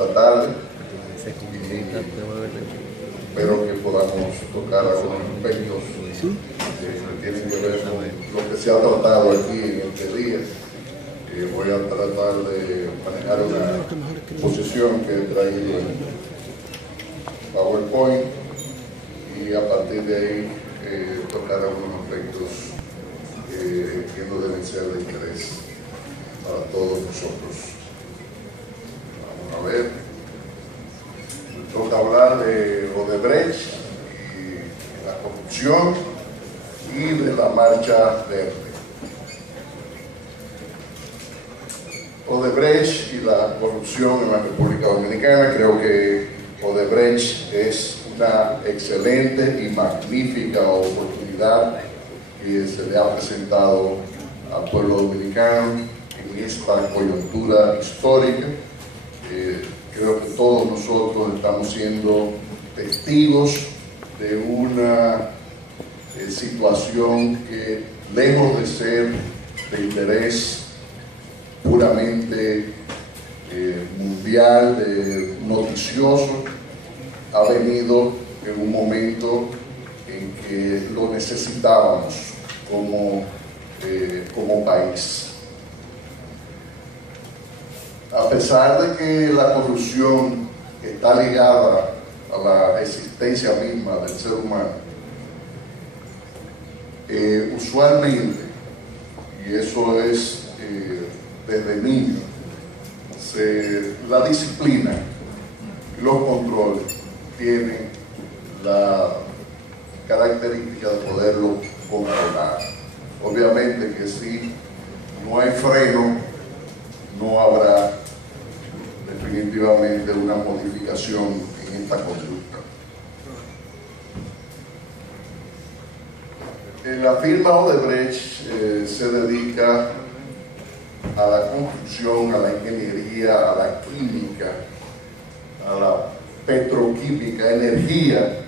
esta tarde. Espero que podamos tocar algunos aspectos que tienen que ver con lo que se ha tratado aquí en este día. Voy a tratar de manejar una posición que he traído en PowerPoint y a partir de ahí tocar algunos aspectos que entiendo deben ser de interés para todos nosotros. Vamos a ver. Toca hablar de Odebrecht y la corrupción y de la marcha verde. Odebrecht y la corrupción en la República Dominicana. Creo que Odebrecht es una excelente y magnífica oportunidad que se le ha presentado al pueblo dominicano en esta coyuntura histórica. Creo que todos nosotros estamos siendo testigos de una situación que, lejos de ser de interés puramente mundial, noticioso, ha venido en un momento en que lo necesitábamos como país. A pesar de que la corrupción está ligada a la existencia misma del ser humano, usualmente, y eso es desde niño, la disciplina y los controles tienen la característica de poderlo controlar. Obviamente que si no hay freno, no habrá definitivamente una modificación en esta conducta. La firma Odebrecht se dedica a la construcción, a la ingeniería, a la química, a la petroquímica, energía,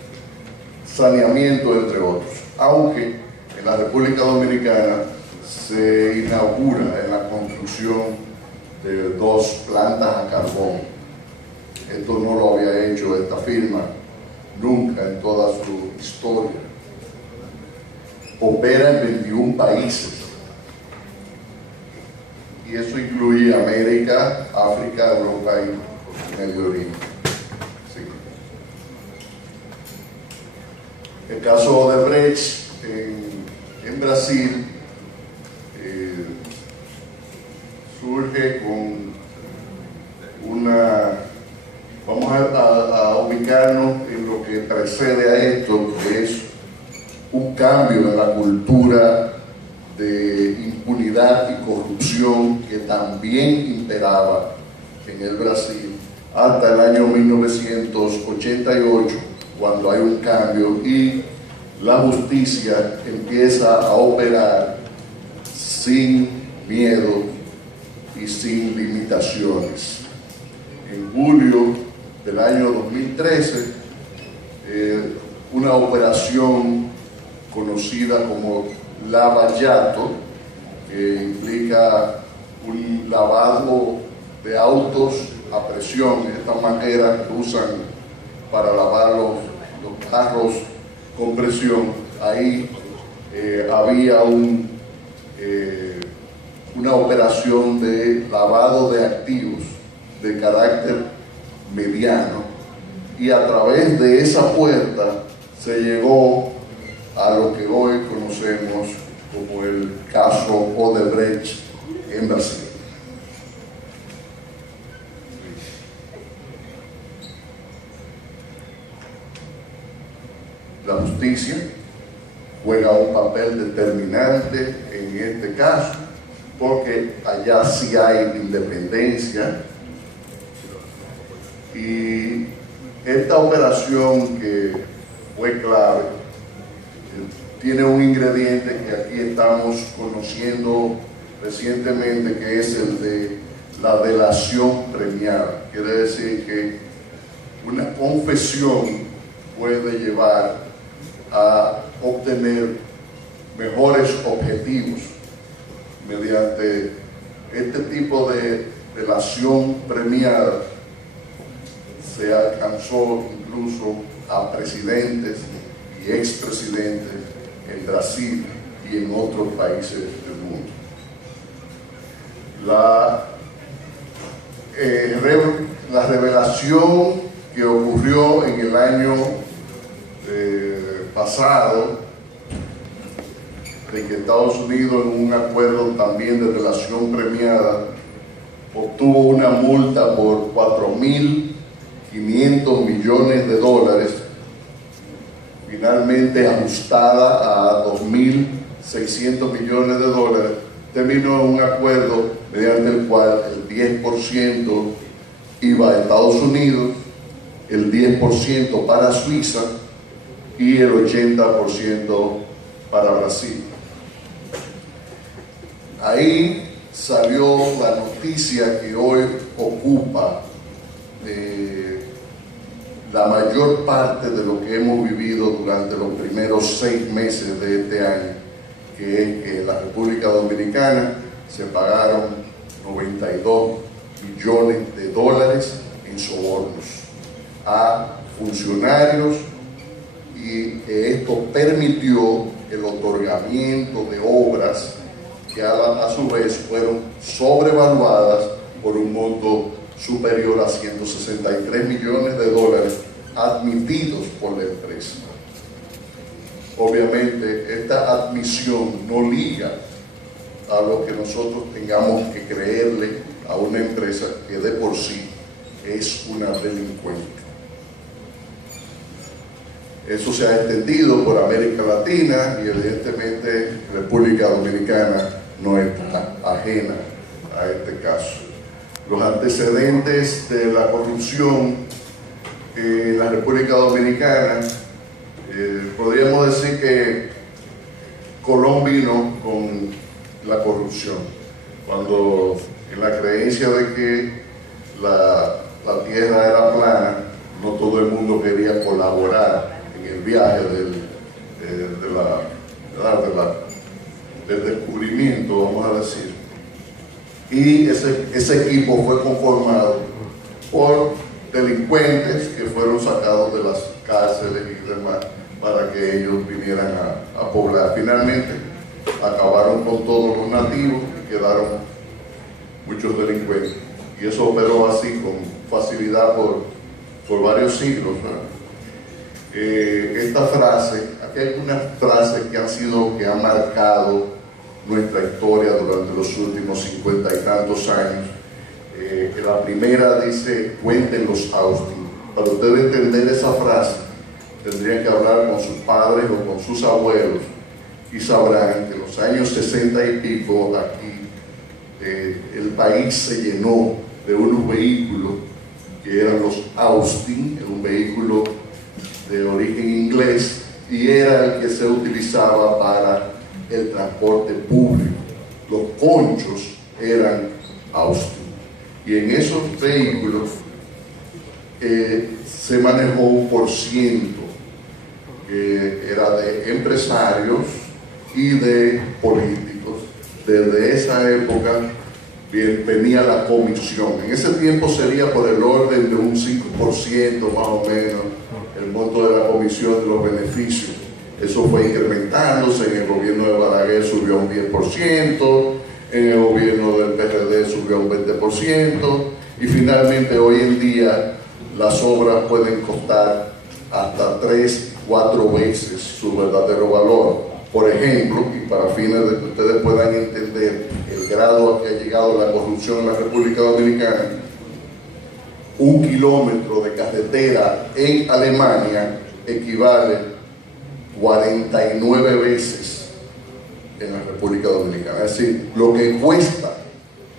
saneamiento, entre otros. Aunque en la República Dominicana se inaugura en la construcción de 2 plantas a carbón. Esto no lo había hecho esta firma nunca en toda su historia. Opera en 21 países. Y eso incluye América, África, Europa y Medio Oriente. Sí. El caso de Odebrecht en Brasil surge con vamos a ubicarnos en lo que precede a esto, que es un cambio en la cultura de impunidad y corrupción que también imperaba en el Brasil hasta el año 1988, cuando hay un cambio y la justicia empieza a operar sin miedo y sin limitaciones. En julio del año 2013, una operación conocida como lavallato, que implica un lavado de autos a presión, estas mangueras que usan para lavar los carros con presión. Ahí había una operación de lavado de activos de carácter mediano, y a través de esa puerta se llegó a lo que hoy conocemos como el caso Odebrecht en Brasil. La justicia juega un papel determinante en este caso, porque allá sí hay independencia, y esta operación, que fue clave, tiene un ingrediente que aquí estamos conociendo recientemente, que es el de la delación premiada. Quiere decir que una confesión puede llevar a obtener mejores objetivos mediante este tipo de delación premiada. se alcanzó incluso a presidentes y expresidentes en Brasil y en otros países del mundo. La revelación que ocurrió en el año pasado de que Estados Unidos, en un acuerdo también de relación premiada, obtuvo una multa por 4.500 millones de dólares, finalmente ajustada a 2.600 millones de dólares, terminó en un acuerdo mediante el cual el 10% iba a Estados Unidos, el 10% para Suiza y el 80% para Brasil. Ahí salió la noticia que hoy ocupa la mayor parte de lo que hemos vivido durante los primeros 6 meses de este año, que es que en la República Dominicana se pagaron 92 millones de dólares en sobornos a funcionarios, y esto permitió el otorgamiento de obras que a su vez fueron sobrevaluadas por un monto superior a 163 millones de dólares admitidos por la empresa. Obviamente, esta admisión no liga a lo que nosotros tengamos que creerle a una empresa que de por sí es una delincuente. Eso se ha extendido por América Latina y evidentemente República Dominicana no está ajena a este caso. Los antecedentes de la corrupción en la República Dominicana, podríamos decir que Colón vino con la corrupción, cuando en la creencia de que la tierra era plana, no todo el mundo quería colaborar en el viaje del descubrimiento, vamos a decir. Y ese equipo fue conformado por delincuentes que fueron sacados de las cárceles y demás para que ellos vinieran a poblar. Finalmente acabaron con todos los nativos y quedaron muchos delincuentes. Y eso operó así con facilidad por varios siglos, ¿no? Esta frase, aquí hay unas frases que han marcado nuestra historia durante los últimos 50 y tantos años. La primera dice: cuenten los Austin. Para ustedes entender esa frase, tendrían que hablar con sus padres o con sus abuelos y sabrán que en los años 60 y pico aquí el país se llenó de unos vehículos que eran los Austin, un vehículo de origen inglés, y era el que se utilizaba para el transporte público. Los conchos eran Austin, y en esos vehículos se manejó un porciento que era de empresarios y de políticos. Desde esa época venía la comisión. En ese tiempo sería por el orden de un 5% más o menos el monto de la comisión de los beneficios. Eso fue incrementándose. En el gobierno de Balaguer subió a un 10%, en el gobierno del PRD subió a un 20%, y finalmente hoy en día las obras pueden costar hasta 3-4 veces su verdadero valor. Por ejemplo, y para fines de que ustedes puedan entender el grado a que ha llegado la corrupción en la República Dominicana, 1 kilómetro de carretera en Alemania equivale 49 veces en la República Dominicana. Es decir, lo que cuesta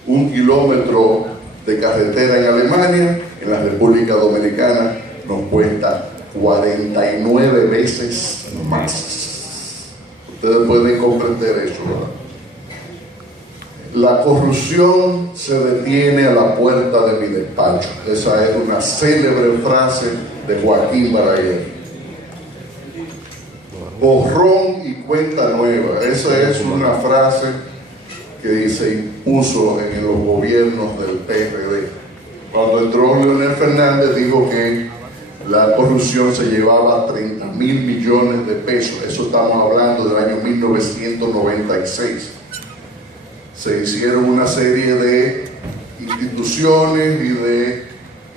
1 kilómetro de carretera en Alemania, en la República Dominicana nos cuesta 49 veces más. Ustedes pueden comprender eso, ¿verdad? La corrupción se detiene a la puerta de mi despacho. Esa es una célebre frase de Joaquín Balaguer. Borrón y cuenta nueva. Esa es una frase que se impuso en los gobiernos del PRD. Cuando entró Leonel Fernández dijo que la corrupción se llevaba 30.000 millones de pesos. Eso estamos hablando del año 1996. Se hicieron una serie de instituciones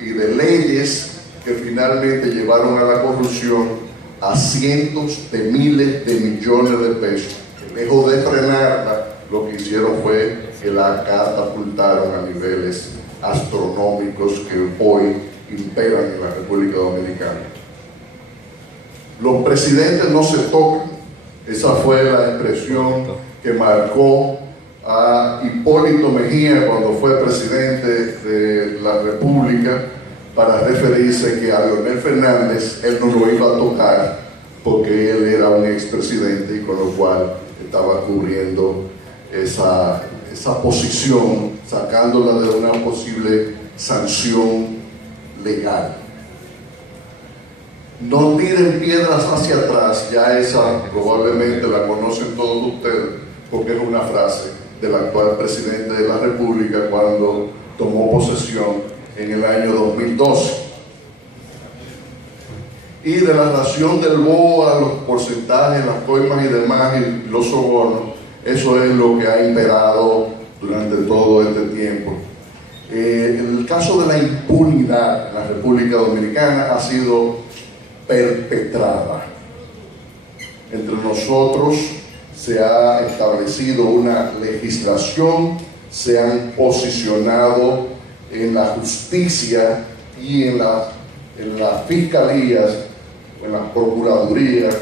y de leyes que finalmente llevaron a la corrupción a cientos de miles de millones de pesos. Lejos de frenarla, lo que hicieron fue que la catapultaron a niveles astronómicos que hoy imperan en la República Dominicana. Los presidentes no se tocan. Esa fue la expresión que marcó a Hipólito Mejía cuando fue presidente de la República, para referirse que a Leonel Fernández él no lo iba a tocar porque él era un expresidente y con lo cual estaba cubriendo esa posición, sacándola de una posible sanción legal. No tiren piedras hacia atrás, ya esa probablemente la conocen todos ustedes, porque es una frase del actual presidente de la República cuando tomó posesión en el año 2012. Y de la ración del BOA, los porcentajes, las coimas y demás, y los sobornos, eso es lo que ha imperado durante todo este tiempo. El caso de la impunidad en la República Dominicana ha sido perpetrada. Entre nosotros se ha establecido una legislación, se han posicionado en la justicia y en las fiscalías, en las procuradurías,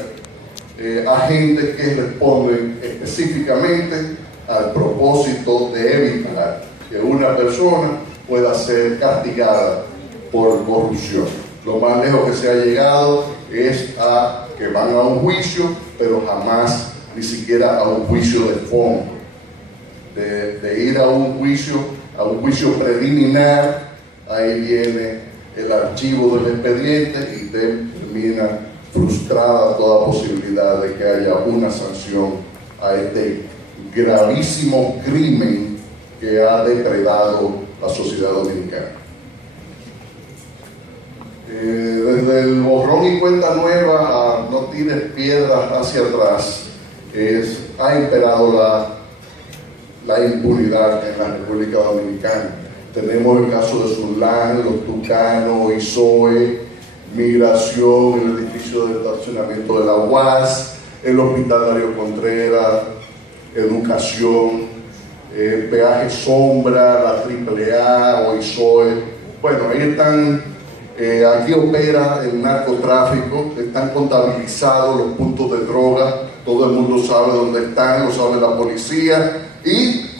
agentes que responden específicamente al propósito de evitar que una persona pueda ser castigada por corrupción. Lo más lejos que se ha llegado es a que van a un juicio, pero jamás ni siquiera a un juicio de fondo. De ir a un juicio preliminar, ahí viene el archivo del expediente y termina frustrada toda posibilidad de que haya una sanción a este gravísimo crimen que ha depredado la sociedad dominicana. Desde el borrón y cuenta nueva a no tires piedras hacia atrás, ha imperado la impunidad en la República Dominicana. Tenemos el caso de Zulán, Los Tucanos, ISOE, Migración, el edificio de estacionamiento de la UAS, el Hospital Darío Contreras, Educación, Peaje Sombra, la AAA o ISOE. Bueno, ahí están, aquí opera el narcotráfico, están contabilizados los puntos de droga, todo el mundo sabe dónde están, lo sabe la policía y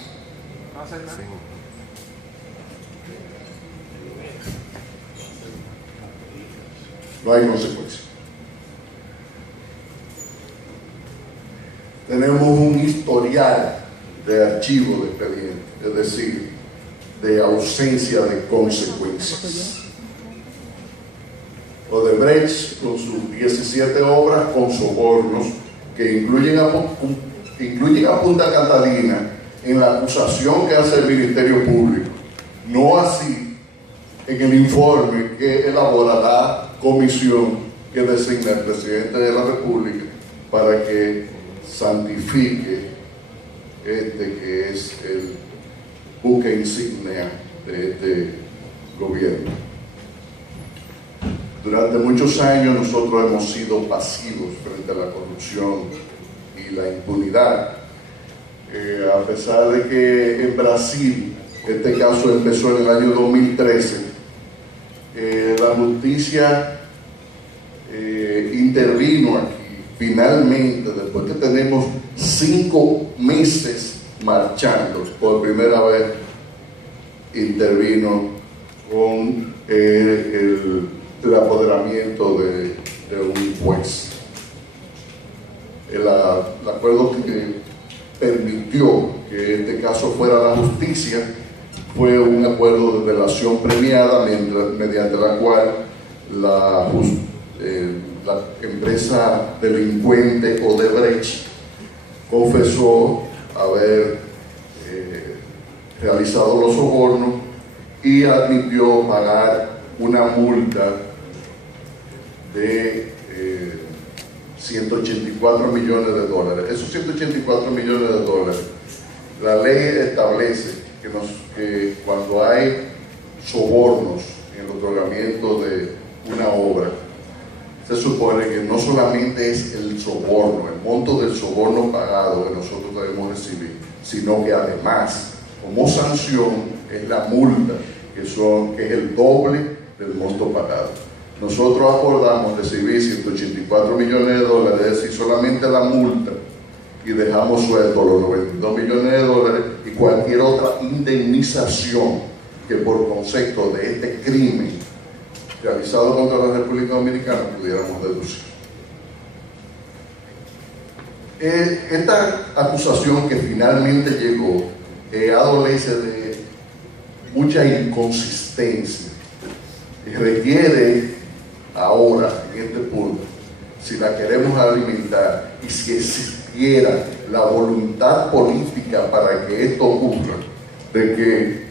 no hay consecuencia. Tenemos un historial de archivo de expediente, es decir, de ausencia de consecuencias. Odebrecht, con sus 17 obras con sobornos, que incluyen a Punta Catalina en la acusación que hace el Ministerio Público, no así en el informe que elabora la comisión que designa el presidente de la República para que santifique que es el buque insignia de este gobierno. Durante muchos años nosotros hemos sido pasivos frente a la corrupción y la impunidad. A pesar de que en Brasil este caso empezó en el año 2013, la justicia intervino aquí. Finalmente, después que tenemos 5 meses marchando, por primera vez intervino con el apoderamiento de un juez. El acuerdo que permitió que este caso fuera a la justicia fue un acuerdo de relación premiada mediante la cual la empresa delincuente Odebrecht confesó haber realizado los sobornos y admitió pagar una multa de 184 millones de dólares. Esos 184 millones de dólares, la ley establece que cuando hay sobornos en el otorgamiento de una obra, se supone que no solamente es el soborno, el monto del soborno pagado que nosotros debemos recibir, sino que además, como sanción, es la multa, que es el doble del monto pagado. Nosotros acordamos recibir 184 millones de dólares, es decir, solamente la multa, y dejamos sueltos los 92 millones de dólares y cualquier otra indemnización que por concepto de este crimen realizado contra la República Dominicana pudiéramos deducir. Esta acusación que finalmente llegó adolece de mucha inconsistencia y requiere ahora, en este punto, si la queremos alimentar y si existiera la voluntad política para que esto ocurra, de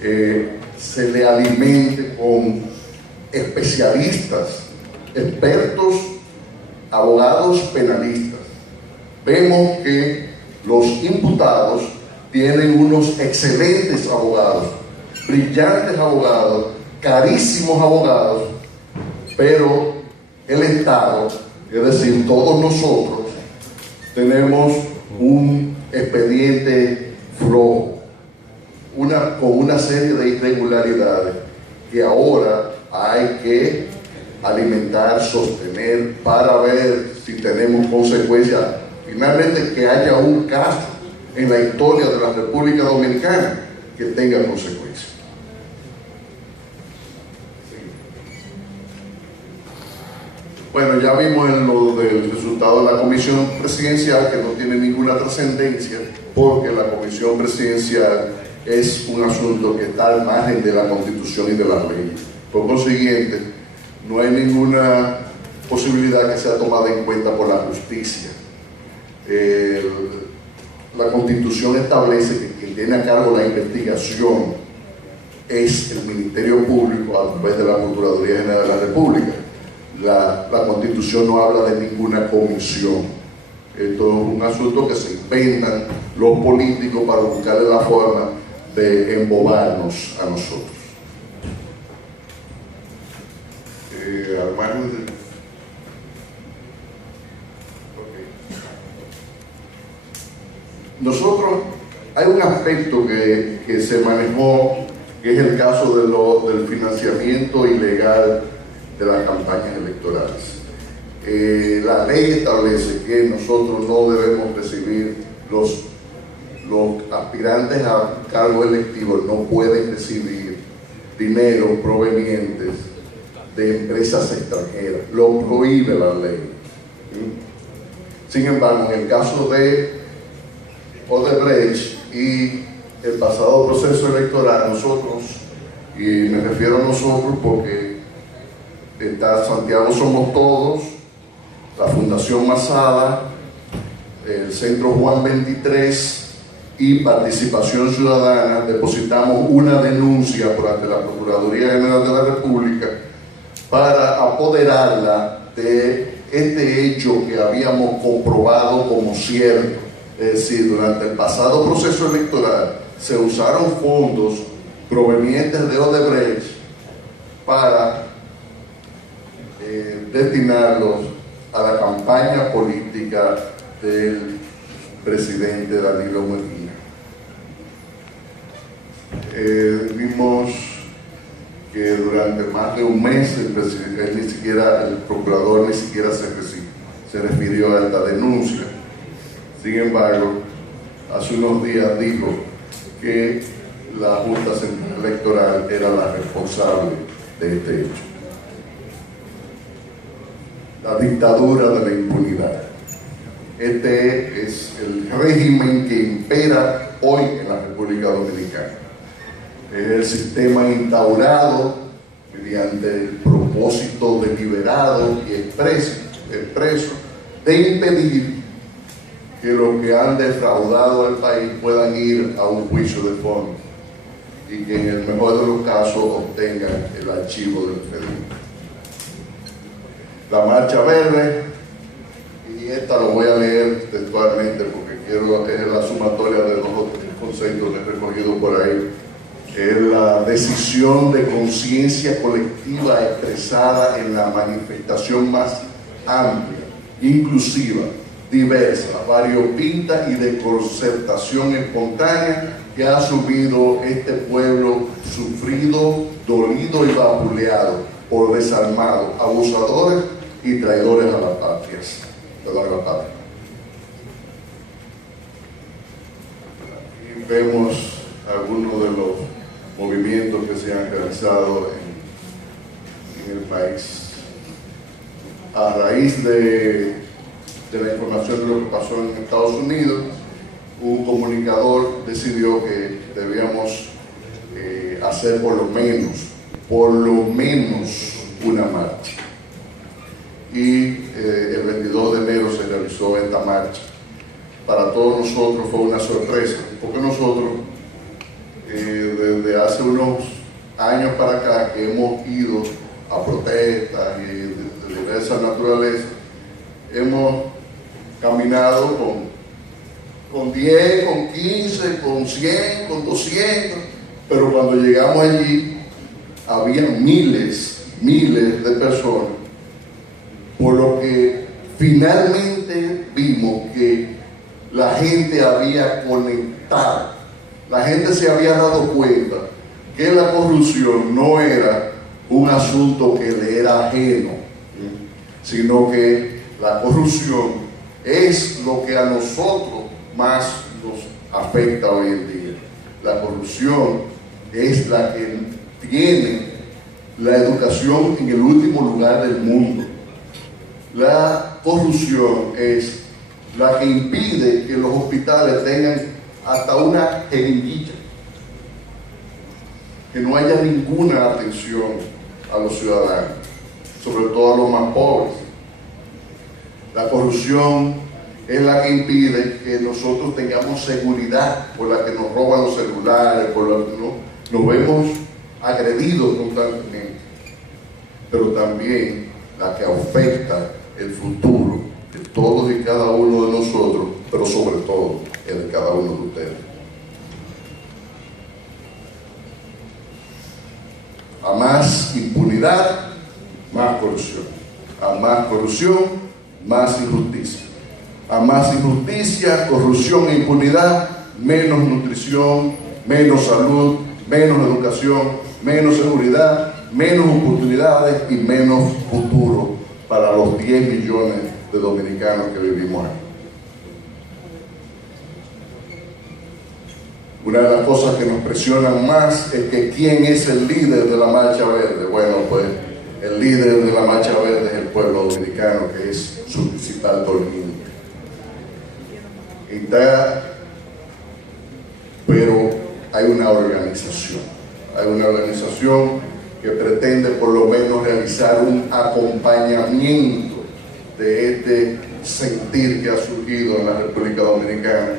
que se le alimente con especialistas, expertos, abogados penalistas. Vemos que los imputados tienen unos excelentes abogados, brillantes abogados, carísimos abogados, pero el Estado, es decir, todos nosotros, tenemos un expediente flojo, con una serie de irregularidades que ahora hay que alimentar, sostener, para ver si tenemos consecuencias. Finalmente, que haya un caso en la historia de la República Dominicana que tenga consecuencias. Bueno, ya vimos en lo del resultado de la comisión presidencial, que no tiene ninguna trascendencia, porque la comisión presidencial es un asunto que está al margen de la Constitución y de las leyes. Por consiguiente, no hay ninguna posibilidad que sea tomada en cuenta por la justicia. La Constitución establece que quien tiene a cargo la investigación es el Ministerio Público a través de la Procuraduría General de la República. La Constitución no habla de ninguna comisión. Esto es un asunto que se inventan los políticos para buscarle la forma de embobarnos a nosotros. Nosotros, hay un aspecto que se manejó, que es el caso del financiamiento ilegal de las campañas electorales. La ley establece que nosotros no debemos recibir, los aspirantes a cargos electivos no pueden recibir dinero provenientes de empresas extranjeras. Lo prohíbe la ley. Sin embargo, en el caso de Odebrecht y el pasado proceso electoral, nosotros, y me refiero a nosotros porque está Santiago Somos Todos, la Fundación Masada, el Centro Juan 23 y Participación Ciudadana, depositamos una denuncia ante la Procuraduría General de la República para apoderarla de este hecho que habíamos comprobado como cierto. Es decir, durante el pasado proceso electoral se usaron fondos provenientes de Odebrecht para destinarlos a la campaña política del presidente Danilo Medina. Vimos que durante más de un mes el procurador ni siquiera se refirió a esta denuncia. Sin embargo, hace unos días dijo que la Junta Central Electoral era la responsable de este hecho. La dictadura de la impunidad. Este es el régimen que impera hoy en la República Dominicana. Es el sistema instaurado mediante el propósito deliberado y expreso de impedir que los que han defraudado al país puedan ir a un juicio de fondo. y que en el mejor de los casos obtengan el archivo del expediente. La Marcha Verde, y esta lo voy a leer textualmente porque es la sumatoria de los otros conceptos que he recogido por ahí, es la decisión de conciencia colectiva expresada en la manifestación más amplia, inclusiva, diversa, variopinta y de concertación espontánea que ha asumido este pueblo sufrido, dolido y vapuleado por desarmados, abusadores y traidores a la patria. Aquí vemos algunos de los movimientos que se han realizado en el país. A raíz de la información de lo que pasó en Estados Unidos, un comunicador decidió que debíamos hacer por lo menos una marcha. Y el 22 de enero se realizó esta marcha. Para todos nosotros fue una sorpresa, porque nosotros desde hace unos años para acá que hemos ido a protestas y de diversas naturalezas, hemos caminado con 10, con 15, con 100, con 200, pero cuando llegamos allí había miles de personas, por lo que finalmente vimos que la gente había conectado, la gente se había dado cuenta que la corrupción no era un asunto que le era ajeno, sino que la corrupción es lo que a nosotros más nos afecta hoy en día. La corrupción es la que tiene la educación en el último lugar del mundo. La corrupción es la que impide que los hospitales tengan hasta una jeringuilla, que no haya ninguna atención a los ciudadanos, sobre todo a los más pobres. La corrupción es la que impide que nosotros tengamos seguridad, por la que nos roban los celulares, por la que nos vemos agredidos constantemente, pero también la que afecta el futuro de todos y cada uno de nosotros, pero sobre todo el de cada uno de ustedes. A más impunidad, más corrupción. A más corrupción, más injusticia. A más injusticia, corrupción e impunidad, menos nutrición, menos salud, menos educación, menos seguridad, menos oportunidades y menos futuro para los 10 millones de dominicanos que vivimos aquí. Una de las cosas que nos presionan más es que ¿quién es el líder de la Marcha Verde? Bueno, pues el líder de la Marcha Verde es el pueblo dominicano, que es su principal dominio. Pero hay una organización que pretende por lo menos realizar un acompañamiento de este sentir que ha surgido en la República Dominicana,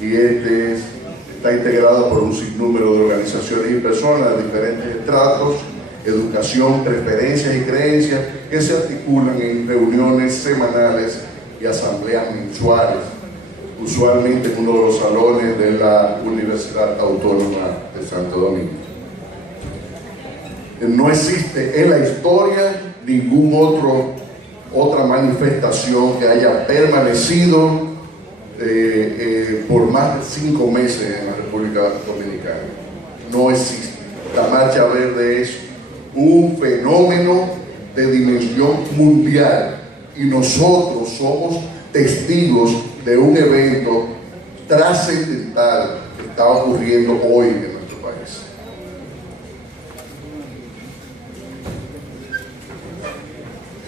y está integrada por un sinnúmero de organizaciones y personas de diferentes estratos, educación, preferencias y creencias, que se articulan en reuniones semanales y asambleas mensuales, usualmente en uno de los salones de la Universidad Autónoma de Santo Domingo. No existe en la historia otra manifestación que haya permanecido por más de 5 meses en la República Dominicana. No existe. La Marcha Verde es un fenómeno de dimensión mundial y nosotros somos testigos de un evento trascendental que está ocurriendo hoy en nuestro país.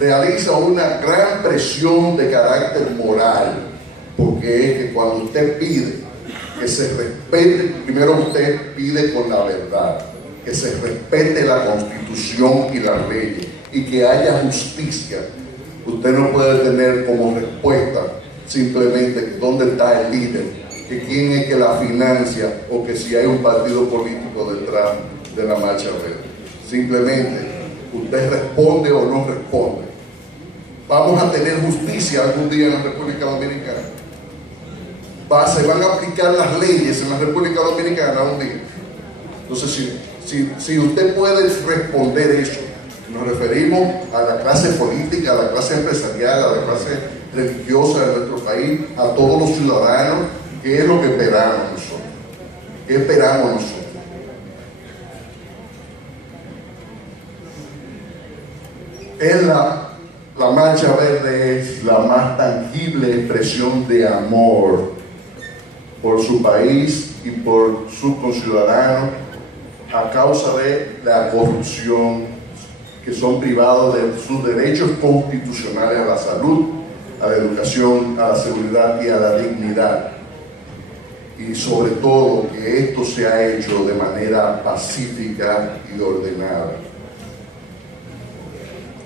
Realiza una gran presión de carácter moral, porque es que cuando usted pide que se respete, primero usted pide con la verdad, que se respete la Constitución y las leyes y que haya justicia. Usted no puede tener como respuesta simplemente dónde está el líder que quién es que la financia o que si hay un partido político detrás de la Marcha Verde. Simplemente, usted responde o no responde. ¿Vamos a tener justicia algún día en la República Dominicana? ¿Se van a aplicar las leyes en la República Dominicana un día? Entonces, si usted puede responder eso, nos referimos a la clase política, a la clase empresarial, a la clase religiosa de nuestro país, a todos los ciudadanos. ¿Qué es lo que esperamos nosotros? ¿Qué esperamos nosotros? La Marcha Verde es la más tangible expresión de amor por su país y por sus conciudadanos a causa de la corrupción, que son privados de sus derechos constitucionales a la salud, a la educación, a la seguridad y a la dignidad. Y sobre todo que esto se ha hecho de manera pacífica y ordenada.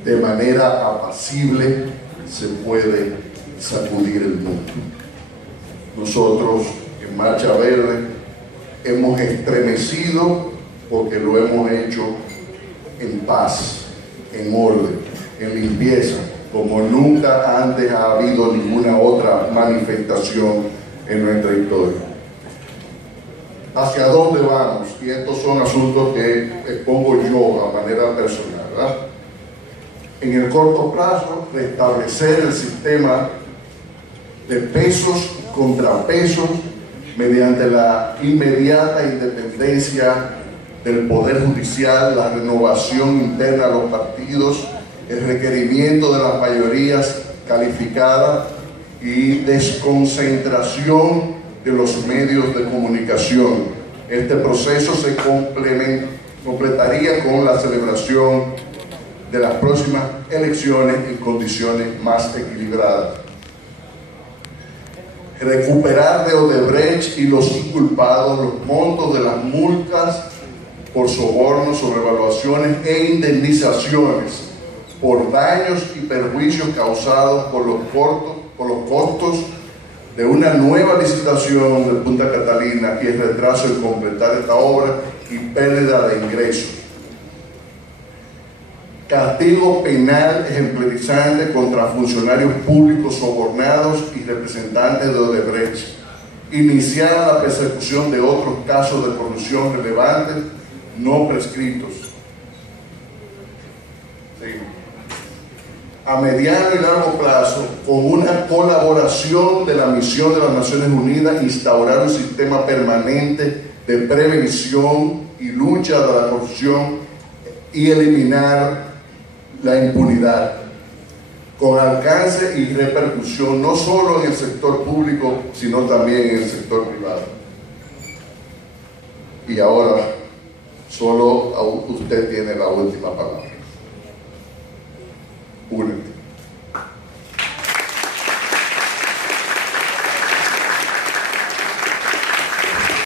De manera apacible se puede sacudir el mundo. Nosotros en Marcha Verde hemos estremecido porque lo hemos hecho en paz, en orden, en limpieza, como nunca antes ha habido ninguna otra manifestación en nuestra historia. ¿Hacia dónde vamos? Y estos son asuntos que expongo yo a manera personal, ¿verdad? En el corto plazo, restablecer el sistema de pesos y contrapesos mediante la inmediata independencia del Poder Judicial, la renovación interna de los partidos, el requerimiento de las mayorías calificadas y desconcentración de los medios de comunicación. Este proceso se completaría con la celebración de las próximas elecciones en condiciones más equilibradas. Recuperar de Odebrecht y los inculpados los montos de las multas por sobornos, sobrevaluaciones e indemnizaciones por daños y perjuicios causados por los costos de una nueva licitación de Punta Catalina y el retraso en completar esta obra y pérdida de ingresos. Castigo penal ejemplarizante contra funcionarios públicos sobornados y representantes de Odebrecht. Iniciar la persecución de otros casos de corrupción relevantes no prescritos. Sí. A mediano y largo plazo, con una colaboración de la misión de las Naciones Unidas, instaurar un sistema permanente de prevención y lucha de la corrupción y eliminar la impunidad, con alcance y repercusión no solo en el sector público, sino también en el sector privado. Y ahora, solo usted tiene la última palabra.